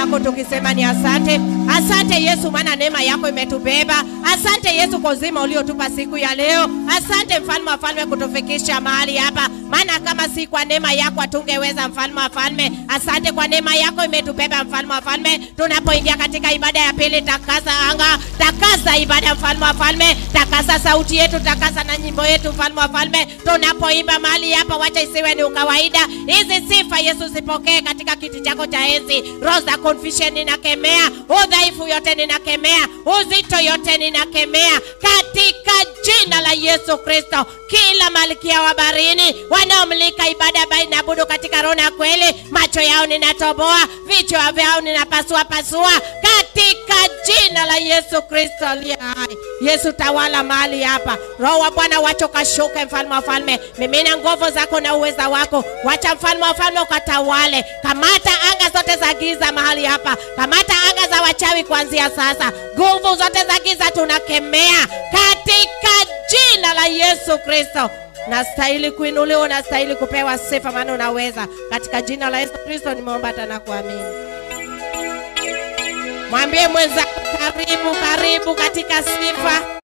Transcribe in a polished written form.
lako tukisema ni asante. Asante Yesu maana neema yako imetubeba. Asante Yesu kwa uzima uliotupa siku ya leo. Asante mfalme wa falme kutufikisha mahali hapa. Maana kama si kwa neema yako hatungeweza mfalme wa falme. Asante kwa neema yako imetubeba mfalme wa falme. Tunapoingia katika ibada ya pili, takasa anga, takasa ibada mfalme wa falme, takasa sauti yetu, takasa na nyimbo yetu mfalme wa falme. Tunapoimba mahali hapa wacha isiwe ni kawaida. Hizi sifa Yesu zipokee katika kiti chako cha enzi. Roho za confusion ninakemea, udhaifu yote ninakemea, uzito yote ninakemea katika jina la Yesu Kristo. Kila malkia wa barini wanaomlika ibada baina abudu katika roho na kweli, macho yao ninatoboa, vichwa vyao ninapasua pasua katika jina la Yesu Kristo aliye hai. Yesu tawala mahali hapa. Roho wa Bwana wacha kashuke mfalme wa falme. Mimina nguvu zako na uweza wako. Wacha mfalme wa falme ukatawale. Kamata anga zote za giza mahali hapa. Kamata anga za wachawi kuanzia sasa. Nguvu zote za giza tunakemea katika jina la Yesu Kristo. Nastahili kuinuliwa, nastahili kupewa sifa maana unaweza. Katika jina la Yesu Kristo nimeomba hata na kuamini. Mwambie mwenzako karibu katika sifa.